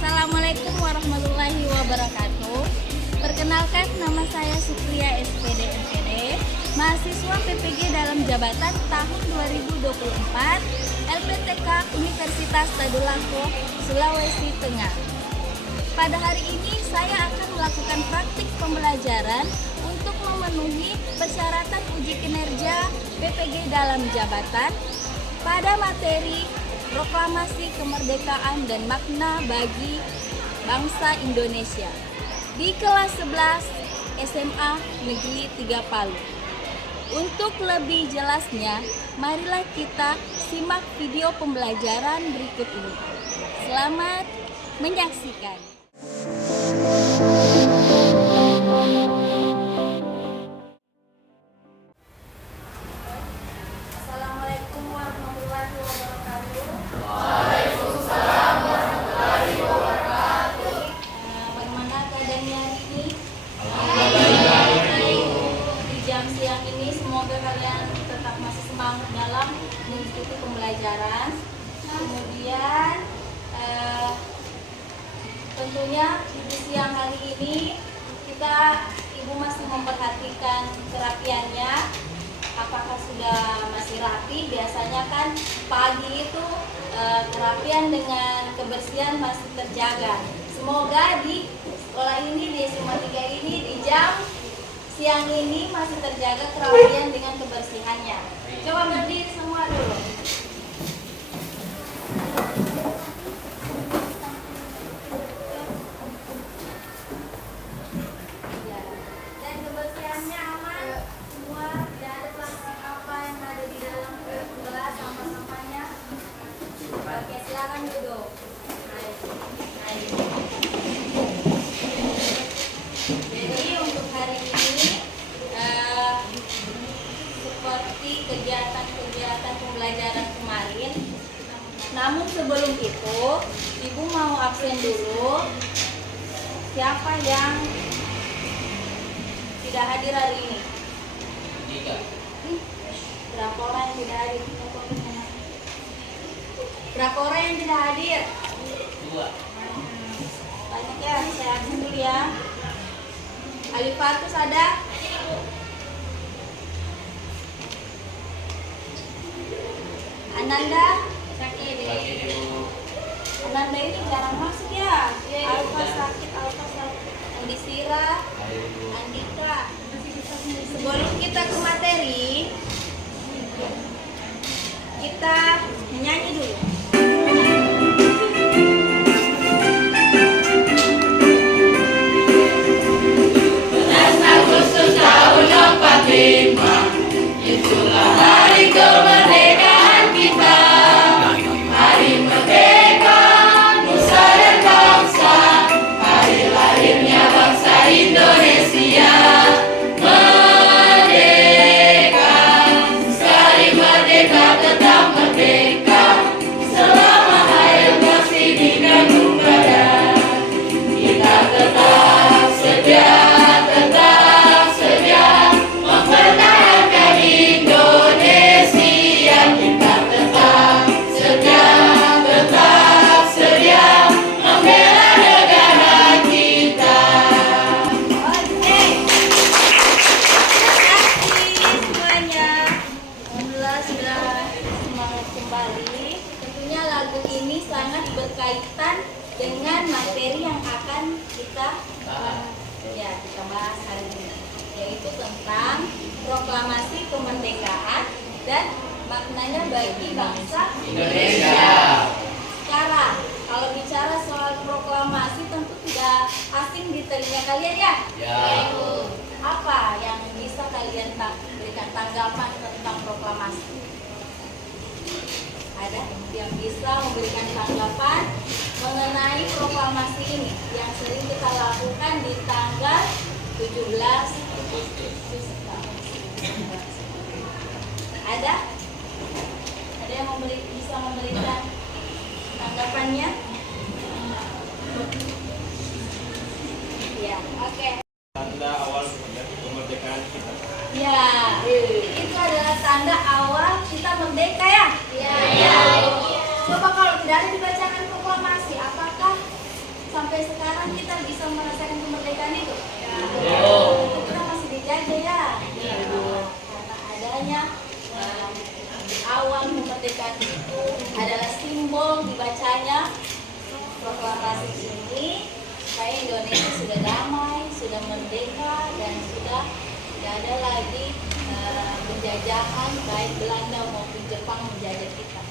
Assalamualaikum warahmatullahi wabarakatuh. Perkenalkan, nama saya Sukriya SPD MPD, mahasiswa PPG dalam jabatan tahun 2024 LPTK Universitas Tadulako, Sulawesi Tengah. Pada hari ini saya akan melakukan praktik pembelajaran untuk memenuhi persyaratan uji kinerja PPG dalam jabatan pada materi Proklamasi Kemerdekaan dan Makna bagi Bangsa Indonesia di kelas 11 SMA Negeri 3 Palu. Untuk lebih jelasnya, marilah kita simak video pembelajaran berikut ini. Selamat menyaksikan. Assalamualaikum warahmatullahi wabarakatuh. Waalaikumsalam warahmatullahi wabarakatuh. Bagaimana keadaannya hari ini? Baik. Di jam siang ini semoga kalian tetap masih semangat dalam mengikuti pembelajaran. Kemudian tentunya di siang hari ini ibu masih memperhatikan kerapiannya. Apakah sudah masih rapi? Biasanya kan pagi itu kerapian dengan kebersihan masih terjaga. Semoga di sekolah ini, di SMA 3 ini, di jam siang ini masih terjaga kerapian dengan kebersihannya. Coba berdiri semua dulu. Ya. Dan kebersihannya aman semua, tidak ada plastik apa yang ada di dalam gelas, sampah-sampahnya. Oke, silakan duduk. Jadi untuk hari ini seperti kegiatan pembelajaran kemarin. Namun sebelum itu, ibu mau absen dulu. Siapa yang tidak hadir hari ini? Berapa orang yang tidak hadir? Berapa orang yang tidak hadir? 2. Banyak ya, saya absen dulu ya. Alifatus ada? Ananda? Sakit. Ananda ini jarang masuk ya. Alfa sakit. Andisira, Andika. Sebelum kita ke materi, kita menyanyi dulu. Agustus tahun 45, itulah hari kemerdekaan kita. Hari merdeka, nusa dan bangsa, hari lahirnya bangsa Indonesia. Merdeka, sekali merdeka tetap merdeka, selama hayat masih diganggu badan. Kita tetap setia, mempertahankan Indonesia. Kita tetap setia, membela negara kita. Oke. Terima kasih semuanya. Alhamdulillah sudah semangat kembali. Tentunya lagu ini sangat berkaitan dengan materi yang akan kita ya kita bahas hari ini, yaitu tentang proklamasi kemerdekaan dan maknanya bagi bangsa Indonesia. Sekarang, kalau bicara soal proklamasi tentu tidak asing di telinga kalian ya. Ya. Apa yang bisa kalian berikan tanggapan tentang proklamasi? Ada yang bisa memberikan tanggapan mengenai proklamasi ini yang sering kita lakukan di tanggal 17 Agustus tahun 1945. Ada yang bisa memberikan tanggapannya? Ya, oke. Tanda awal kemerdekaan kita. Ya, itu adalah tanda awal kita merdeka ya? Ya. Coba kalau tidak ada dibacakan proklamasi, apakah sampai sekarang kita bisa merasakan kemerdekaan itu? Kita masih dijajah ya? Karena adanya awal kemerdekaan itu adalah simbol dibacanya proklamasi ini supaya Indonesia sudah damai, sudah merdeka, dan sudah tidak ada lagi penjajahan baik Belanda maupun Jepang menjajah kita.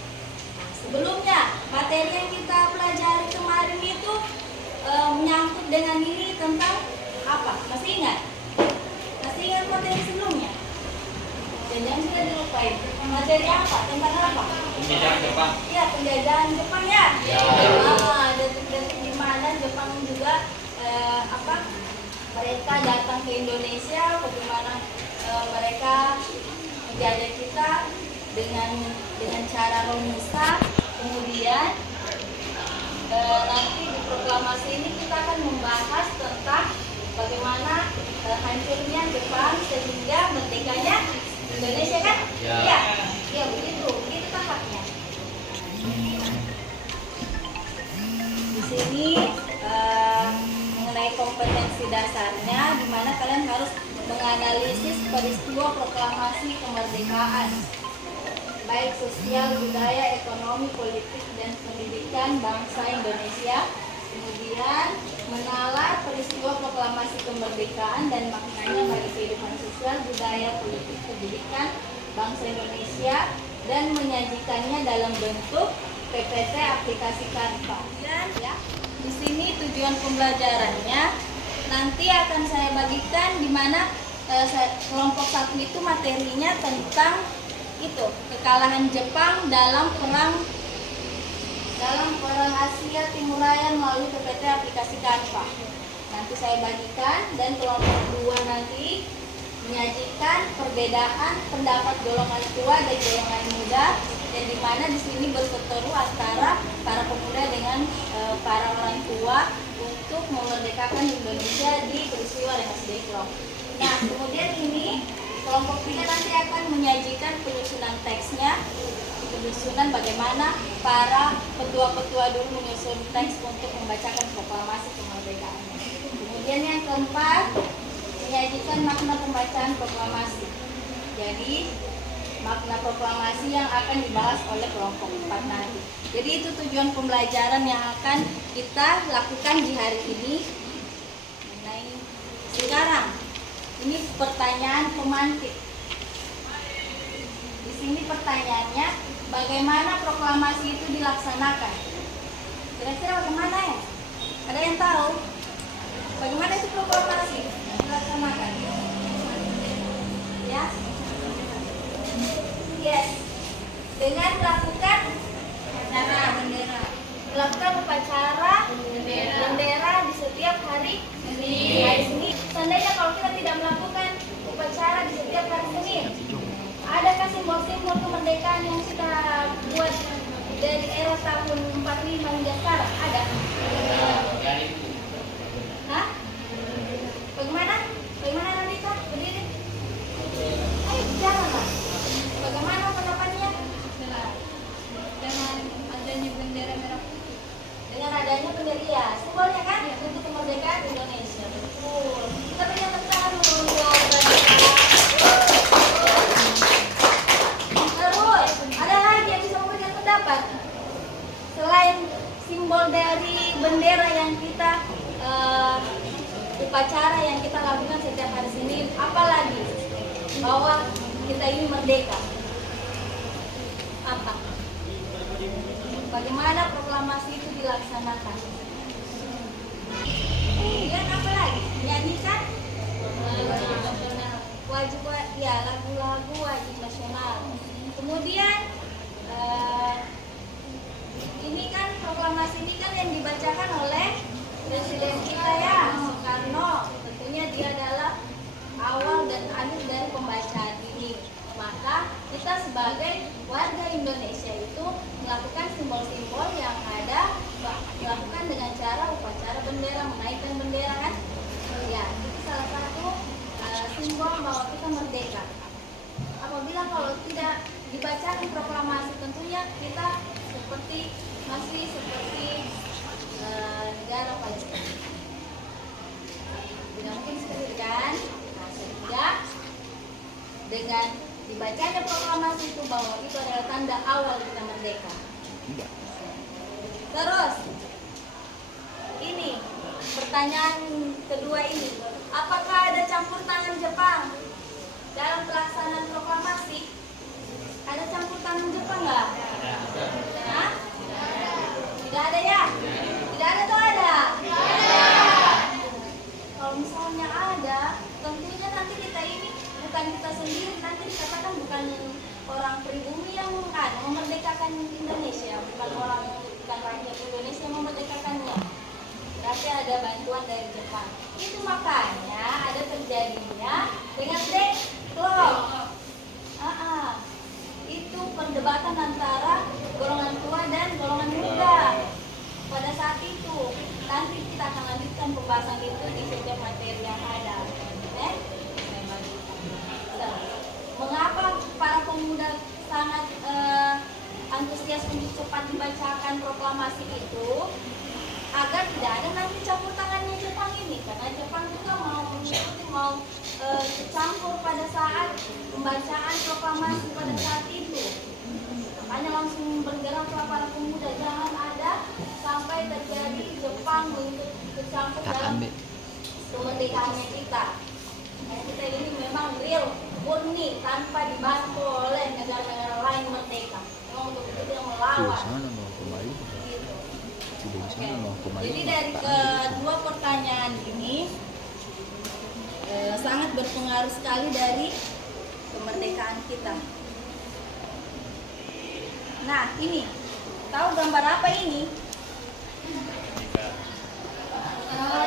Nah, sebelumnya materi yang kita pelajari kemarin itu menyangkut dengan ini tentang apa? Masih ingat? Masih ingat materi sebelumnya? Jangan sudah dilupain. Materi apa? Tentang apa? Penjajahan Jepang. Iya, penjajahan Jepang ya. Ya. Detik-detik di mana Jepang juga mereka datang ke Indonesia, bagaimana mereka menjajah kita dengan cara merusak. Kemudian nanti di proklamasi ini kita akan membahas tentang bagaimana hancurnya Jepang sehingga merdekanya Indonesia kan? Ya. Iya, begitu tahapnya. Di sini mengenai kompetensi dasarnya, di mana kalian harus menganalisis peristiwa proklamasi kemerdekaan, baik sosial, budaya, ekonomi, politik, dan pendidikan bangsa Indonesia. Kemudian menalar peristiwa proklamasi kemerdekaan dan maknanya bagi kehidupan sosial, budaya, politik, pendidikan bangsa Indonesia, dan menyajikannya dalam bentuk PPT aplikasi Canva. Dan ya, di sini tujuan pembelajarannya nanti akan saya bagikan, di mana kelompok 1 itu materinya tentang itu kekalahan Jepang dalam perang Asia Timur Raya melalui PPT aplikasi Canva. Nanti saya bagikan, dan kelompok 2 nanti menyajikan perbedaan pendapat golongan tua dan golongan muda, dan di mana di sini berseteru antara para pemuda dengan para orang tua untuk memerdekakan Indonesia di peristiwa Rengas Dengklok. Nah, kemudian ini kelompok 3 nanti akan menyajikan penyusunan teksnya, penyusunan bagaimana para petua-petua dulu menyusun teks untuk membacakan proklamasi kemerdekaan. Kemudian yang keempat, menyajikan makna pembacaan proklamasi. Jadi makna proklamasi yang akan dibahas oleh kelompok 4 nanti. Jadi itu tujuan pembelajaran yang akan kita lakukan di hari ini. Sekarang ini pertanyaan pemantik. Di sini pertanyaannya, bagaimana proklamasi itu dilaksanakan? Kira-kira bagaimana ya? Ada yang tahu? Bagaimana itu proklamasi dilaksanakan? Ya? Yes. Dengan melakukan melakukan upacara bendera di setiap hari Senin. Seandainya kalau kita tidak melakukan upacara di setiap hari Senin, adakah simbol-simbol kemerdekaan yang kita buat dari era tahun 45 hingga sekarang? Ada? Hah? Bagaimana? Bagaimana Radita? Berdiri? Ayo janganlah. Bagaimana pendapatnya? Dengan adanya bendera merah putih. Dengan adanya bendera, ya, simbolnya kan untuk kemerdekaan Indonesia. Betul. Kita berikan tepuk tangan dulu untuk Radita. Terus, ada lagi yang bisa memberikan pendapat selain simbol upacara yang kita lakukan setiap hari Senin, apalagi bahwa kita ini merdeka. Apa? Bagaimana proklamasi itu dilaksanakan? Kemudian apa lagi? Nyanyikan wajib ya, lagu-lagu wajib nasional. Kemudian ini kan proklamasi ini kan yang dibacakan oleh Presiden kita ya, Soekarno. Tentunya dia adalah awal dan akhir dari pembacaan ini. Maka kita sebagai warga Indonesia itu melakukan simbol-simbol yang ada, dilakukan dengan cara upacara bendera, menaikkan bendera kan? Ya, itu salah satu simbol bahwa kita merdeka. Apabila kalau tidak dibacakan proklamasi, tentunya kita masih seperti negara Palestina. Tidak mungkin seperti itu kan? Nah, sehingga dengan dibacanya proklamasi itu bahwa itu adalah tanda awal kita merdeka. Terus ini pertanyaan kedua ini, apakah ada campur tangan Jepang dalam pelaksanaan proklamasi? Ada campur tangan Jepang nggak? Hah? Tidak ada ya? Tidak ada atau ada? Kalau misalnya ada, tentunya nanti kita ini bukan kita sendiri, nanti dikatakan bukan orang pribumi yang memerdekakan Indonesia, bukan rakyat Indonesia yang memerdekakannya. Berarti ada bantuan dari Jepang. Itu makanya ada terjadinya dengan deadlock. Itu perdebatan antara golongan tua dan golongan muda. Pada saat itu, nanti kita akan lanjutkan pembahasan itu di setiap materi yang ada. Mengapa para pemuda sangat antusias untuk cepat dibacakan proklamasi itu? Agar tidak ada nanti campur tangannya Jepang ini, karena Jepang juga mau campur pada saat pembacaan proklamasi pada saat itu. Makanya langsung bergeraklah para pemuda, jangan ada sampai terjadi Jepang untuk bercampur dalam kemerdekaannya kita. Nah, kita ini memang real, murni, tanpa dibantu oleh negara-negara lain merdeka. Memang untuk itu kita melawan. Gitu. Okay. Jadi dari kedua pertanyaan ini sangat berpengaruh sekali dari kemerdekaan kita. Nah, ini tahu gambar apa ini?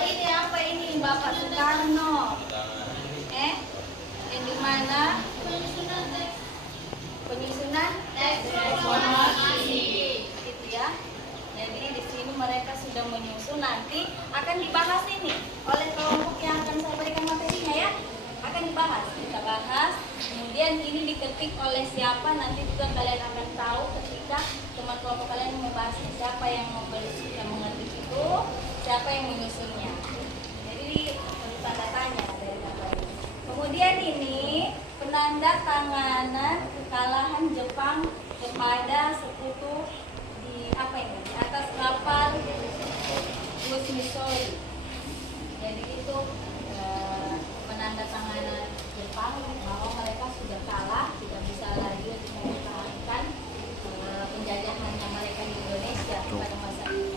Ini apa ini? Bapak Soekarno. Yang di mana? Penyusunan teks proklamasi. Gitu ya. Jadi di sini mereka sudah menyusun, nanti akan dibahas ini oleh kelompok yang akan saya berikan materinya ya. Akan dibahas, kita bahas. Kemudian ini diketik oleh siapa, nanti juga kalian akan tahu ketika teman kelompok kalian membahas siapa yang mengetik itu, siapa yang menyusunnya. Jadi perlu tanda tanya dari kata ini. Kemudian ini penanda tanganan kekalahan Jepang kepada sekutu di atas kapal US Missouri. Jadi itu penanda tanganan Jepang bahwa mereka sudah kalah, tidak bisa lagi untuk mempertahankan penjajahannya mereka di Indonesia pada masa itu.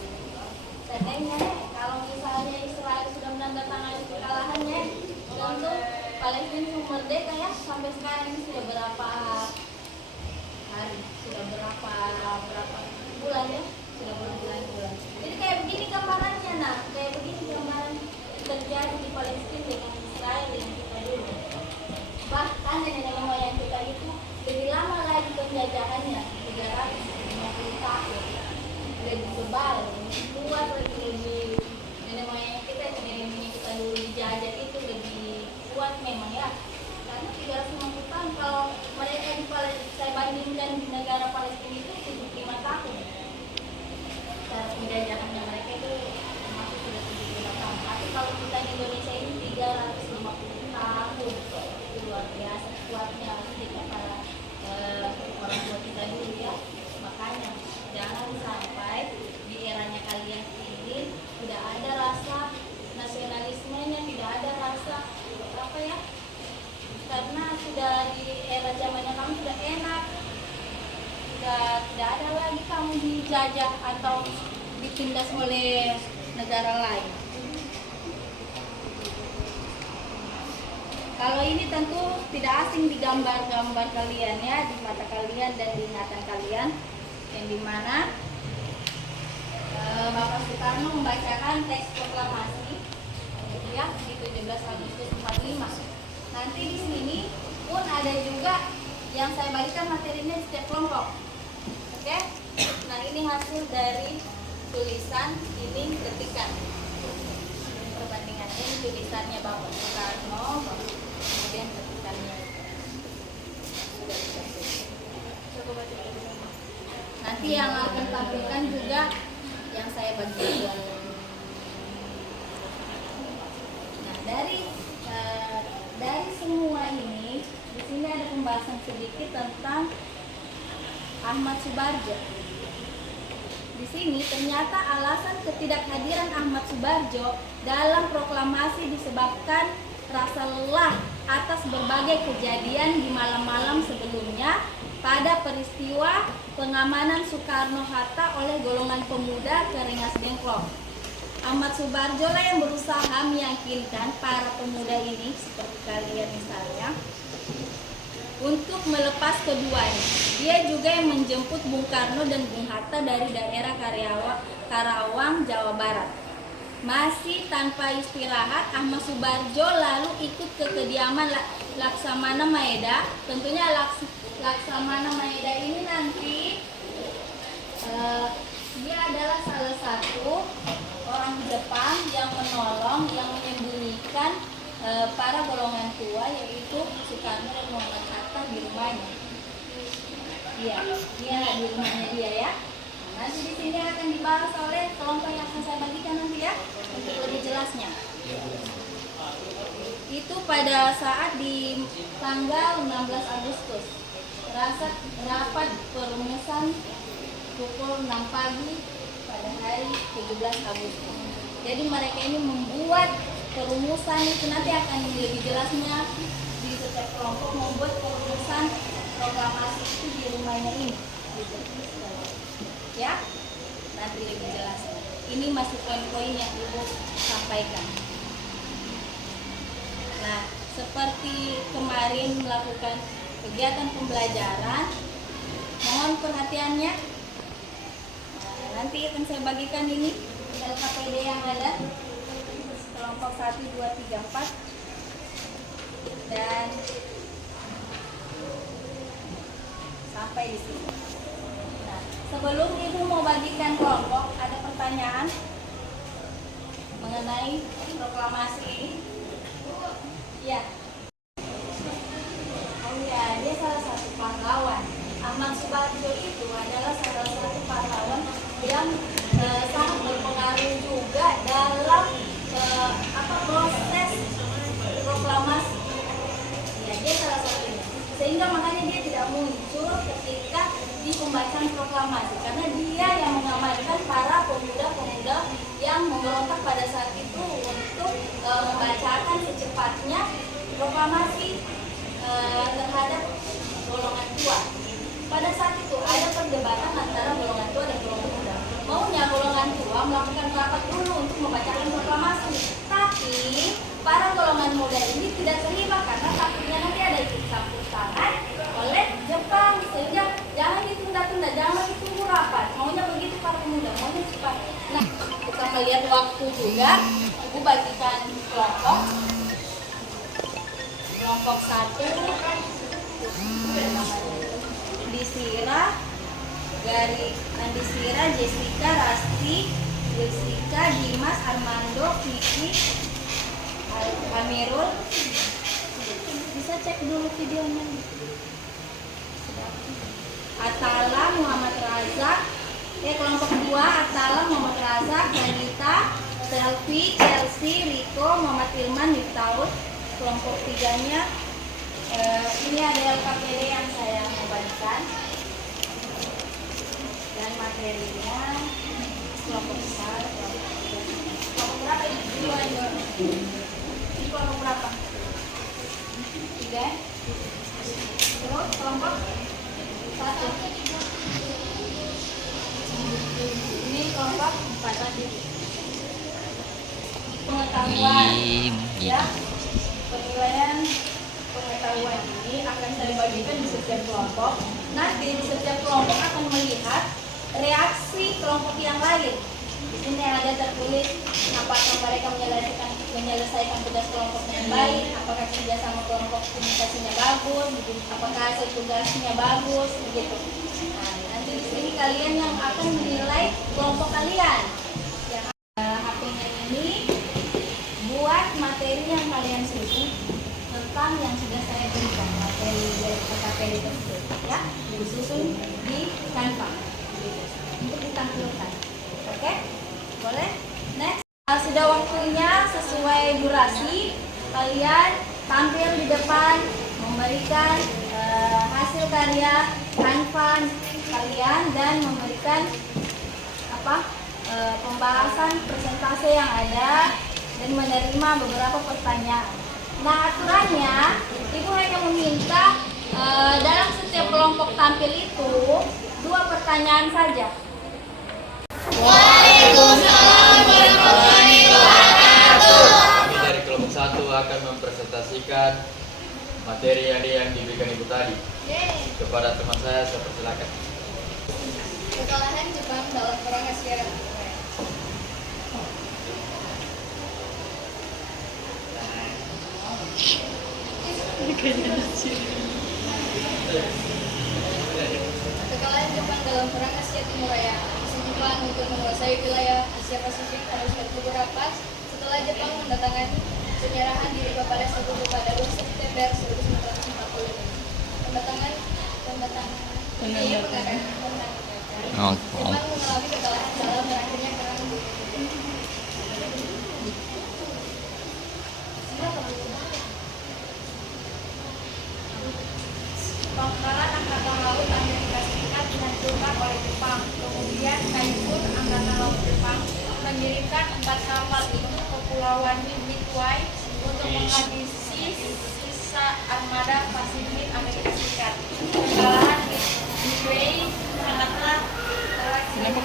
Seandainya kalau misalnya Israel sudah menandatangani kekalahannya, tentu Palestina merdeka ya. Sampai sekarang ini sudah berapa hari, sudah berapa bulan ya, sudah berbulan-bulan. Jadi kayak begini gambarannya, kayak begini gambaran terjadi di Palestina dengan Israel yang kita dulu. Bahkan nenek moyang kita itu lebih lama lagi penjajahannya, 350 tahun. Lebih tebal, lebih kuat lagi, lebih nenek moyang kita dulu dijajah itu lebih kuat memang ya. Karena 350 tahun, kalau mereka di Palestina, saya bandingkan di negara Palestina itu 75 tahun. Cara penjajahannya mereka itu masih sudah 75 tahun. Tapi kalau kita di Indonesia ini 350 tahun, itu luar biasa kuatnya kita para orang tua kita dulu ya. Makanya jangan sampai di eranya kalian ini tidak ada rasa nasionalismenya, tidak kamu dijajah atau ditindas oleh negara lain? Kalau ini tentu tidak asing di gambar-gambar kalian ya, di mata kalian dan di ingatan kalian, yang dimana Bapak Soekarno membacakan teks proklamasi ya di 17 Agustus 45. Nanti di sini pun ada juga yang saya bagikan materinya di setiap kelompok. Oke? Nah, ini hasil dari tulisan, ini ketikan. Perbandingannya ini tulisannya Bapak Soekarno, kemudian ketikannya. Sudah dikasih. Coba baca dulu. Nanti yang akan tampilkan juga yang saya bagikan. Nah, dari semua ini, di sini ada pembahasan sedikit tentang Ahmad Subarjo. Di sini ternyata alasan ketidakhadiran Ahmad Subarjo dalam proklamasi disebabkan rasa lelah atas berbagai kejadian di malam-malam sebelumnya pada peristiwa pengamanan Soekarno-Hatta oleh golongan pemuda ke Rengas Dengklok. Ahmad Subarjo lah yang berusaha meyakinkan para pemuda ini, seperti kalian misalnya, untuk melepas keduanya. Dia juga yang menjemput Bung Karno dan Bung Hatta dari daerah Karawang, Jawa Barat. Masih tanpa istirahat, Ahmad Subarjo lalu ikut ke kediaman Laksamana Maeda. Tentunya Laksamana Maeda ini nanti dia adalah salah satu orang Jepang yang menolong, yang menyembunyikan para golongan tua, yaitu Soekarno dan Muhammad Hatta di rumahnya. Iya, dia di rumahnya dia ya. Nanti di sini akan dibahas oleh kelompok yang akan saya bagikan nanti ya, untuk lebih jelasnya. Itu pada saat di tanggal 16 Agustus, rapat perumusan pukul 6 pagi pada hari 17 Agustus. Jadi mereka ini membuat perumusan, itu nanti akan lebih jelasnya di setiap kelompok, membuat perumusan proklamasi itu di rumahnya ini. Ya, nanti lebih jelasnya. Ini masih poin-poin yang Ibu sampaikan. Nah, seperti kemarin melakukan kegiatan pembelajaran, mohon perhatiannya. Nah, nanti akan saya bagikan ini LKPD yang ada kelompok 1, 2, 3, 4 dan sampai di sini. Nah, sebelum Ibu mau bagikan kelompok, ada pertanyaan mengenai proklamasi ini? Ya. Oh ya, dia salah satu pahlawan. Ahmad Subarjo itu adalah salah satu pahlawan yang sangat berpengaruh juga dalam proses proklamasi. Ya, dia salah satunya. Sehingga makanya dia tidak muncul ketika di pembacaan proklamasi, karena dia yang mengamankan para pemuda-pemuda yang memberontak pada saat itu untuk membacakan secepatnya proklamasi terhadap golongan tua. Pada saat itu ada perdebatan antara golongan tua dan golongan muda. Maunya golongan tua melakukan rapat dulu untuk membacakan proklamasi, tapi para golongan muda ini tidak terima karena takutnya nanti ada ikut campur tangan oleh Jepang, sehingga jangan ditunda-tunda, jangan ditunggu rapat. Maunya begitu para pemuda, maunya cepat. Nah, kita melihat waktu juga. Ibu bagikan kelompok 1 Andisira, Jessica, Rasti, Jessica, Dimas, Armando, Vicky, Amirul. Bisa cek dulu videonya. Atala, Muhammad Razak. Kelompok 2 Atala, Muhammad Razak, Yanita, Selvi, Chelsea, Riko, Muhammad Ilman, Niftaud. Kelompok 3-nya ini ada LKPD yang saya membagikan dan materinya kelompok besar. Kelompok berapa ini? Ini kelompok berapa? 3. Terus kelompok 1. pengetahuan. Ya, penilaian pengetahuan ini akan saya bagikan di setiap kelompok. Nanti di setiap kelompok akan melihat reaksi kelompok yang lain. Di sini ada tertulis apakah mereka menyelesaikan tugas kelompoknya yang baik, apakah kerjasama kelompok komunikasinya bagus, apakah hasil tugasnya bagus, begitu. Nah, nanti di sini kalian yang akan menilai kelompok kalian. Yang HP-nya ini buat materi yang kalian susun tentang yang sudah saya berikan, materi dari PKPD tersebut, ya, disusun di Canva untuk ditampilkan. Oke, boleh? Next, sudah waktunya sesuai durasi kalian tampil di depan memberikan hasil karya Canva kalian dan memberikan pembahasan presentase yang ada dan menerima beberapa pertanyaan. Nah, aturannya Ibu hanya meminta dalam setiap kelompok tampil itu 2 pertanyaan saja. Waalaikumsalam warahmatullahi wabarakatuh. Kami dari kelompok 1 akan mempresentasikan materi yang diberikan Ibu tadi. Kepada teman saya persilakan. Kekalahan Jepang dalam Perang Asia dan Kekalahan Jepang dalam Perang Asia Timur Raya. Misi Jepang untuk menguasai wilayah Asia Pasifik harus tertutup rapat setelah Jepang mendatangani penyerahan diri kepada Sekutu pada 2 September 1945. Pendatangan Jepang mengalami kekalahan dalam berakhirnya Perang Dunia. Pangkalan Angkatan Laut Amerika Serikat dihancurkan oleh Jepang. Kemudian Kaisar Angkatan Laut Jepang mengirimkan 4 kapal itu ke Kepulauan Midway untuk menghabisi sisa armada Pasifik Amerika Serikat. Kekalahan Midway sangatlah Kenapa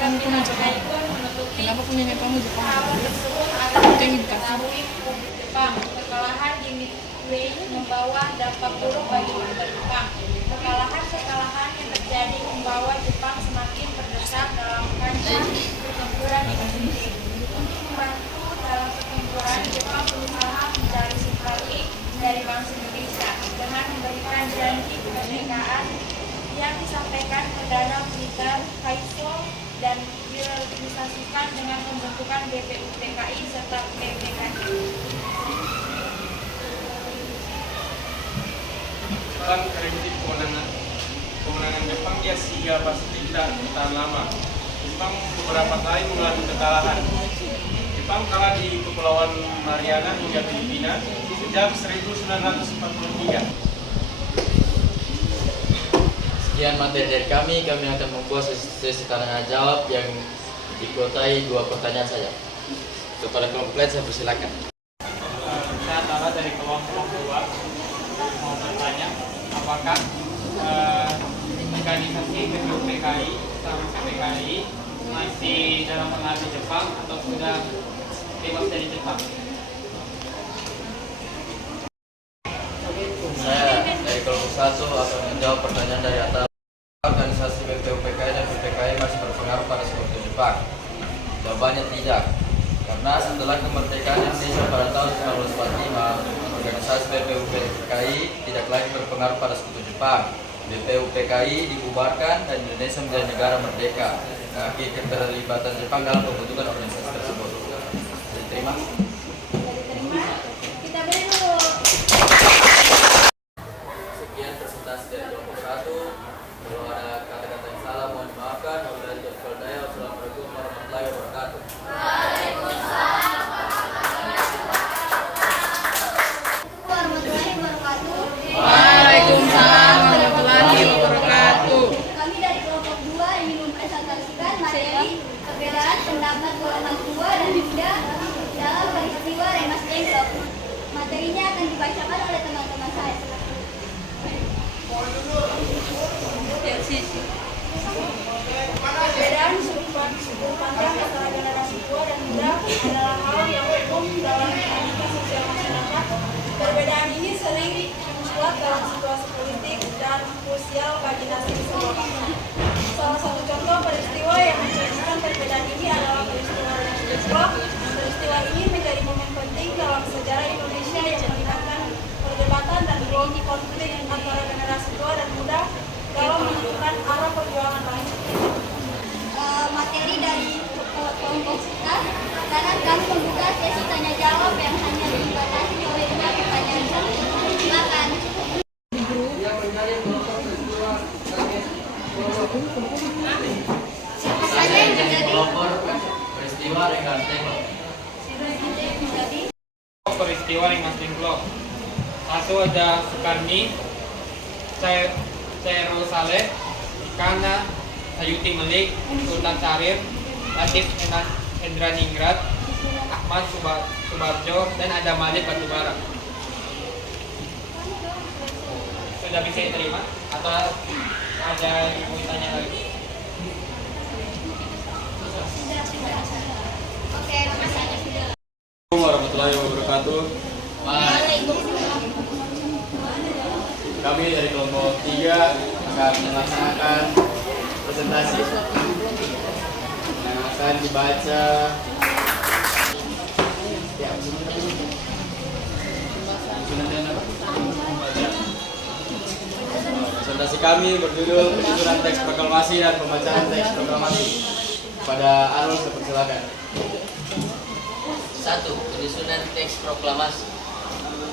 punya kamu Jepang? kapal tersebut adalah diketahui publik Jepang. Kekalahan di Midway membawa dampak buruk bagi militer Jepang. Kekalahan yang terjadi membawa Jepang semakin terdesak dalam kancah pertempuran di Pasifik. Untuk membantu dalam pertempuran, Jepang berusaha mencari simpati dari bangsa Indonesia dengan memberikan janji kemerdekaan yang disampaikan Perdana Militer Kaiso dan direalisasikan dengan pembentukan BPUPKI serta PPKI. Jepang kritik kemenangan Jepang di Asia Pasifik tidak bertahan lama. Jepang beberapa kali mengalami kekalahan. Jepang kalah di Kepulauan Mariana hingga Filipina sejak 1943. Sekian materi dari kami akan membuat sesi tanya jawab yang dikuasai 2 pertanyaan saja. Kepada kelompok lain saya persilakan. Saya Tara dari kelompok 2 mau bertanya, apakah organisasi PPKI sama PPKI masih dalam pengaruh Jepang atau sudah bebas dari Jepang? Saya dari kelompok 1 akan menjawab pertanyaan dari atas. Organisasi BPUPKI dan PPKI masih berpengaruh pada sekutu Jepang. Jawabannya tidak. Karena setelah kemerdekaan Indonesia pada tahun 1945, organisasi BPUPKI tidak lagi berpengaruh pada sekutu Jepang. BPUPKI dibubarkan dan Indonesia menjadi negara merdeka. Akhir keterlibatan Jepang dalam pembentukan organisasi tersebut. Diterima. Kita beri dulu. Sekian presentasi dari kelompok 1. Kalau ada kata-kata yang salah mohon dimaafkan. Wassalamualaikum warahmatullahi wabarakatuh. Waalaikumsalam warahmatullahi wabarakatuh. Kami dari kelompok 2 ingin mempresentasikan materi perbedaan pendapat golongan tua dan muda dalam Salah satu contoh peristiwa yang mencerminkan perbedaan ini adalah peristiwa Rengas. Peristiwa ini menjadi momen penting dalam sejarah Indonesia yang melibatkan perdebatan dan konflik antara generasi tua dan muda dalam menentukan arah perjuangan bangsa. Materi dari kelompok kita, karena kami membuka sesi tanya jawab yang hanya dibatasi oleh 5 pertanyaan. Silakan. Siapa saja yang menjadi Pelopor peristiwa Rengas Dengklok. Peristiwa Rengas Dengklok. Satu ada Soekarni, Cairo Saleh, Kana, Sayuti Melik, Sultan Syarif, Latif Endraningrat, Ahmad Subarjo, dan ada Malik Batubara. Sudah bisa diterima? Atau ada yang mau ditanya lagi? Oke, masanya sudah. Assalamualaikum warahmatullahi wabarakatuh. Kami dari kelompok 3 akan melaksanakan presentasi yang akan dibaca. Presentasi kami berjudul penyusunan teks proklamasi dan pembacaan teks proklamasi. Pada Arul, dipersilakan. 1. Penyusunan teks proklamasi.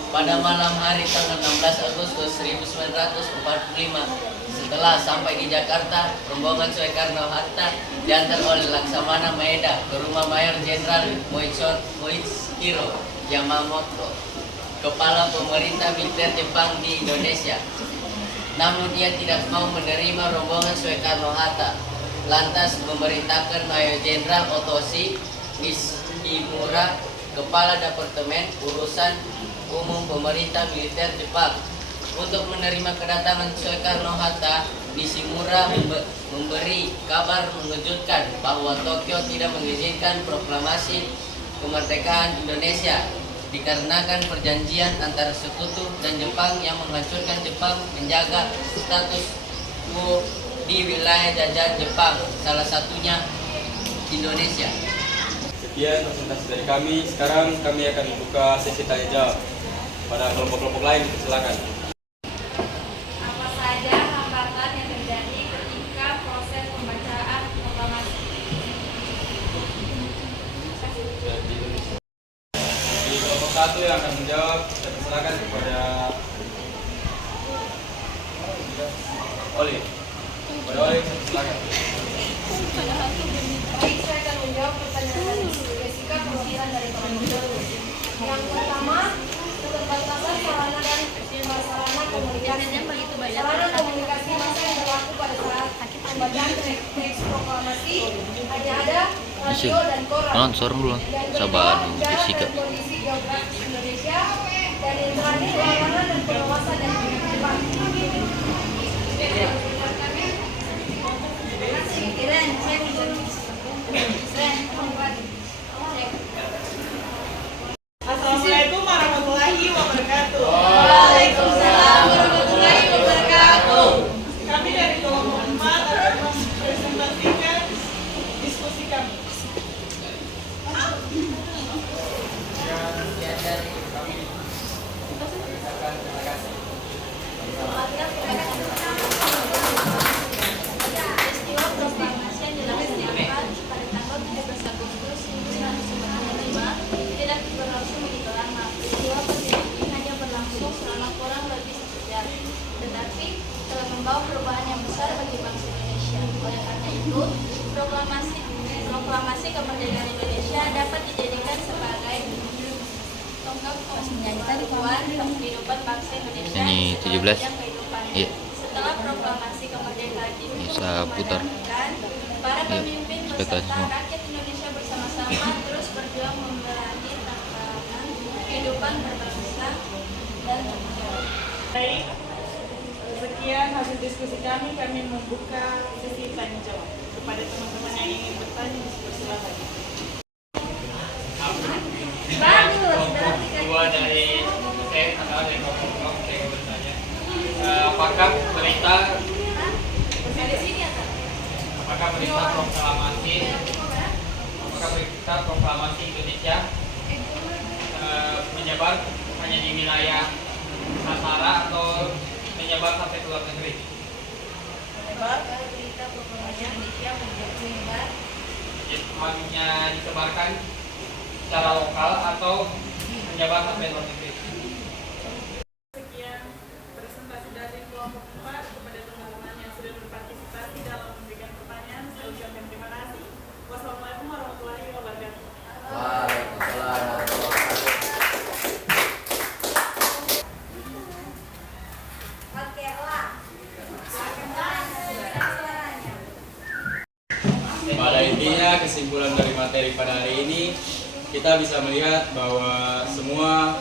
Pada malam hari tanggal 16 Agustus 1945, setelah sampai di Jakarta, rombongan Soekarno-Hatta diantar oleh Laksamana Maeda ke rumah Mayor Jenderal Moichiro Yamamoto, kepala pemerintah militer Jepang di Indonesia. Namun ia tidak mau menerima rombongan Soekarno-Hatta, lantas memerintahkan Mayor Jenderal Otoshi Ishimura, kepala Departemen Urusan Umum Pemerintah Militer Jepang, untuk menerima kedatangan Soekarno-Hatta. Nishimura memberi kabar mengejutkan bahwa Tokyo tidak mengizinkan proklamasi kemerdekaan Indonesia dikarenakan perjanjian antara Sekutu dan Jepang yang menghancurkan Jepang menjaga status quo di wilayah jajahan Jepang, salah satunya Indonesia. Sekian presentasi dari kami. Sekarang kami akan membuka sesi tanya jawab. Pada kelompok-kelompok lain, silakan. Apa saja hambatan yang terjadi ketika proses pembacaan proklamasi? Di kelompok 1 yang akan menjawab, saya persilakan kepada Oli. Pada Oli, silakan. Baik, saya akan menjawab pertanyaan Jessica perwakilan dari kelompok 1. Yang pertama, keterbatasan sarana dan prasarana komunikasi. Sarana komunikasi massa yang berlaku pada saat pembacaan teks proklamasi hanya ada radio dan koran. Dan Sabar, kedua, Jessica. dan kondisi geografis Indonesia. Dan yang terakhir, larangan dan pengawasan dari Jepang. Keren, cek dulu. Keren, Assalamualaikum warahmatullahi wabarakatuh. Waalaikumsalam warahmatullahi wabarakatuh. Kami dari kelompok 4 akan mempresentasikan diskusi kami. Peristiwa proklamasi yang dilaksanakan pada tanggal 17 Agustus 1945 tidak berlangsung begitu lama. Peristiwa penting ini hanya berlangsung selama kurang lebih 1 jam, tetapi telah membawa perubahan yang besar bagi bangsa Indonesia. Oleh karena itu, proklamasi kemerdekaan Indonesia dapat dijadikan sebagai tonggak pembaruan kehidupan bangsa Indonesia Ini 17. kehidupannya. Iya. Setelah proklamasi kemerdekaan itu Bisa putar. dikumandangkan, para Iya, pemimpin spektasi beserta semua. rakyat Indonesia bersama-sama terus berjuang memberani tantangan kehidupan berbangsa dan bernegara. Baik, sekian hasil diskusi kami. Kami membuka sesi tanya jawab kepada teman-teman yang ingin bertanya. Silakan. Kelompok 2 dari kelompok 2 saya mau bertanya, apakah berita menyebar hanya di wilayah Nusantara atau menyebar sampai ke luar negeri? Hanya disebarkan secara lokal atau menyebar sampai luar negeri? Sekian presentasi dari kelompok 4 kepada teman-teman yang sudah berpartisipasi dalam memberikan pertanyaan. Saya ucapkan terima kasih. Wassalamualaikum warahmatullahi wabarakatuh. Waalaikumsalam warahmatullahi wabarakatuh. Pada intinya kesimpulan dari materi pada hari ini, kita bisa melihat bahwa semua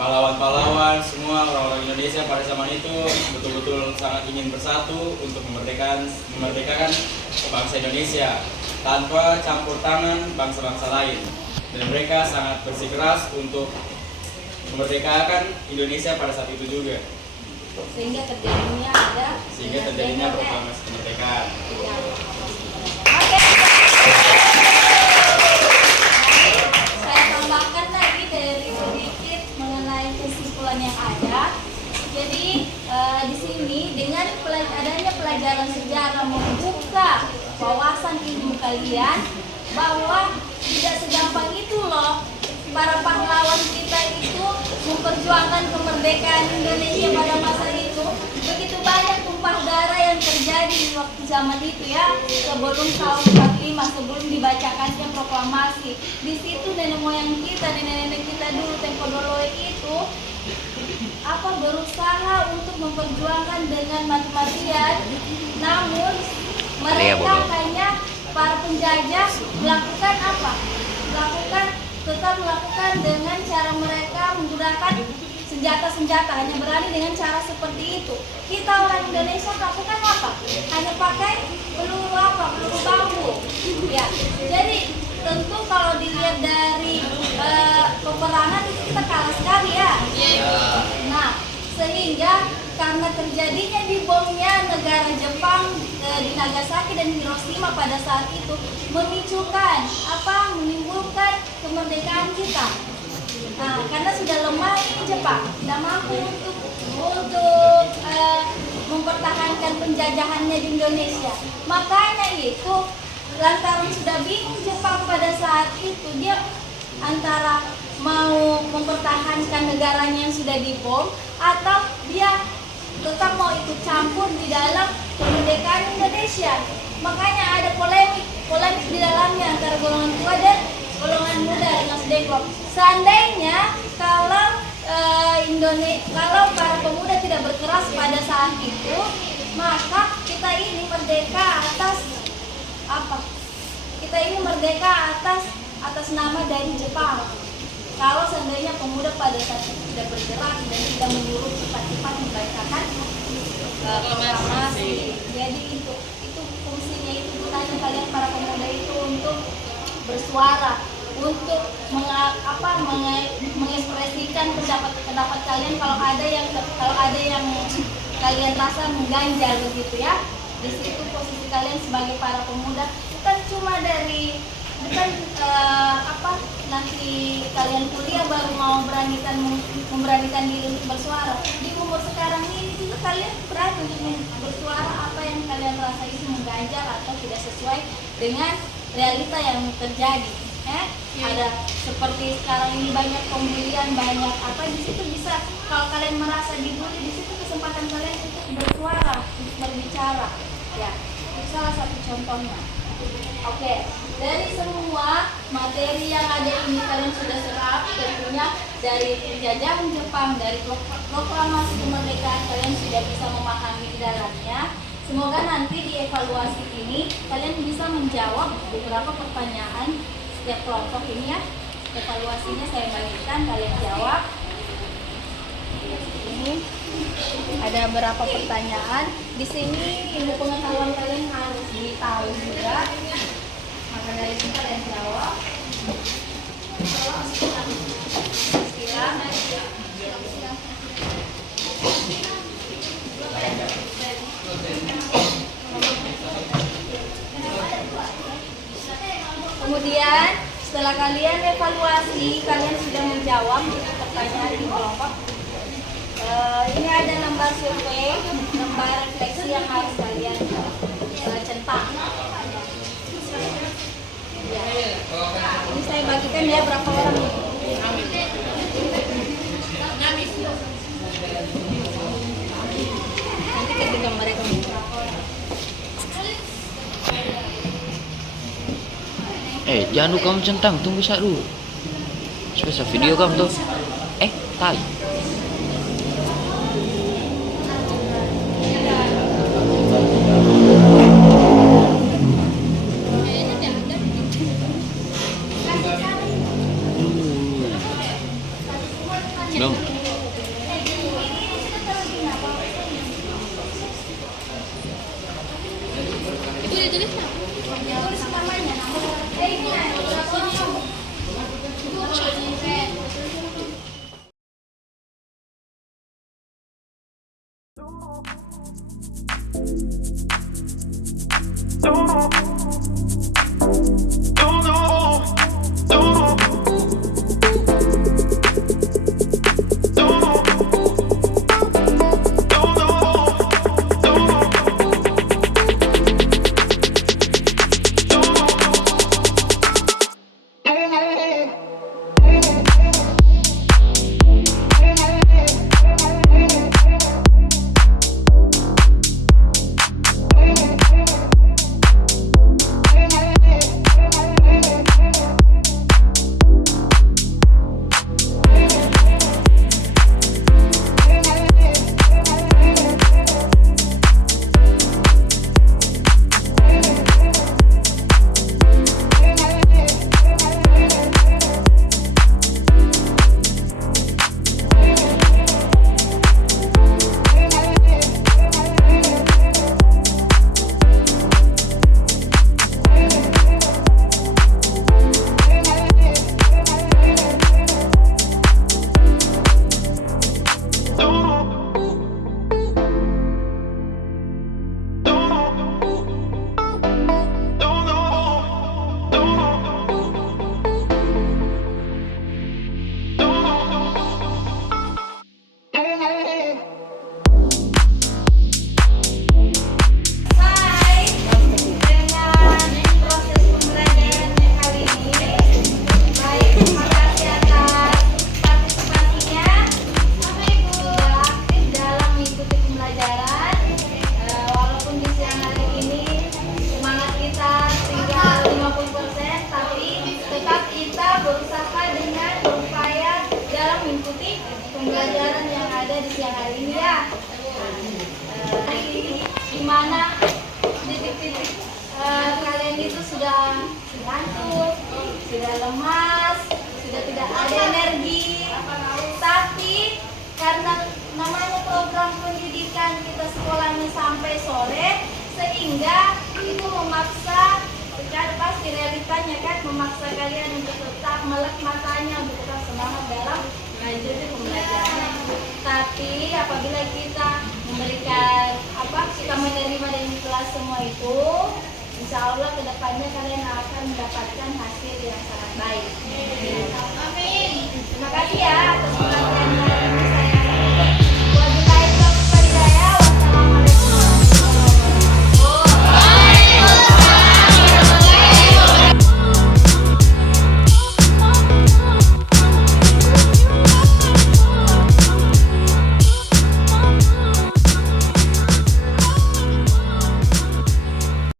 pahlawan-pahlawan, semua orang-orang Indonesia pada zaman itu betul-betul sangat ingin bersatu untuk memerdekakan bangsa Indonesia tanpa campur tangan bangsa-bangsa lain. Dan mereka sangat bersikeras untuk memerdekakan Indonesia pada saat itu juga. Sehingga terjadinya proklamasi kemerdekaan. Oke. Saya tambahkan lagi dari sedikit mengenai kesimpulan yang ada. Jadi di sini dengan adanya pelajaran sejarah membuka wawasan ilmu kalian bahwa tidak segampang itu loh para pahlawan kita itu memperjuangkan kemerdekaan Indonesia pada masa itu. Begitu banyak tumpah darah yang terjadi di waktu zaman itu ya, sebelum tahun 45, sebelum dibacakannya proklamasi. Di situ nenek moyang kita, nenek-nenek kita dulu tempo dulu itu berusaha untuk memperjuangkan dengan mati-matian. Namun mereka hanya para penjajah melakukan apa? Tetap melakukan dengan cara mereka menggunakan senjata-senjata, hanya berani dengan cara seperti itu. Kita orang Indonesia melakukan apa? Hanya pakai peluru bambu. Ya, jadi tentu kalau dilihat dari peperangan itu kita kalah sekali ya. Nah, sehingga karena terjadinya dibomnya negara Jepang di Nagasaki dan Hiroshima pada saat itu menimbulkan kemerdekaan kita. Nah, karena sudah lemah ini Jepang, tidak mampu untuk mempertahankan penjajahannya di Indonesia. Makanya itu lantaran sudah bingung Jepang pada saat itu, dia antara mau mempertahankan negaranya yang sudah dibom atau dia tetap mau ikut campur di dalam kemerdekaan Indonesia. Makanya ada polemik di dalamnya antara golongan tua dan golongan muda dengan Sdekop. Seandainya kalau para pemuda tidak berkeras pada saat itu, maka kita ini merdeka atas nama dari Jepang. Kalau seandainya pemuda pada saat itu tidak bergerak dan tidak menyuruh cepat-cepat membacakan proklamasi. Jadi itu fungsinya, itu gunanya kalian para pemuda itu untuk bersuara, untuk mengekspresikan pendapat kalian kalau ada yang kalian rasa mengganjal begitu ya. Di situ posisi kalian sebagai para pemuda bukan cuma nanti kalian kuliah baru mau memberanikan diri untuk bersuara. Di umur sekarang ini juga kalian berani untuk bersuara apa yang kalian rasa itu mengganjal atau tidak sesuai dengan realita yang terjadi. Ada seperti sekarang ini banyak pembulian, banyak di situ bisa, kalau kalian merasa dibully, di situ kesempatan kalian untuk bersuara, untuk berbicara. Ya, itu salah satu contohnya. Oke, dari semua materi yang ada ini kalian sudah serap, tentunya dari penjajahan Jepang, dari proklamasi kemerdekaan kalian sudah bisa memahami di dalamnya. Semoga nanti di evaluasi ini kalian bisa menjawab beberapa pertanyaan setiap kelompok ini ya. Evaluasinya saya bagikan, kalian jawab. Ini ada beberapa pertanyaan. Di sini ilmu pengetahuan kalian harus ditahu juga. Maka dari itu kalian jawab. Kemudian setelah kalian evaluasi, kalian sudah menjawab pertanyaan di kelompok. Ini ada lembar survei, lembar refleksi yang harus kalian centang. Ya. Ini saya bagikan ya berapa orang. Nanti ketika mereka Jangan dulu kamu centang, tunggu saat dulu. Spesial video kamu tuh. Tai. Belum. Itu ditulis nggak? Tulis namanya, pembelajaran yang ada di siang hari ini ya. Di mana titik-titik kalian itu sudah ngantuk, sudah lemas, sudah tidak ada energi. Tapi karena namanya program pendidikan kita sekolahnya sampai sore, sehingga itu memaksa, kan pasti realitanya kan memaksa kalian untuk tetap melek matanya, untuk tetap semangat dalam mengikuti pembelajaran. Tapi apabila kita memberikan kita menerima dan ikhlas semua itu, insya Allah kedepannya kalian akan mendapatkan hasil yang sangat baik. Amin. Terima kasih ya atas perhatiannya.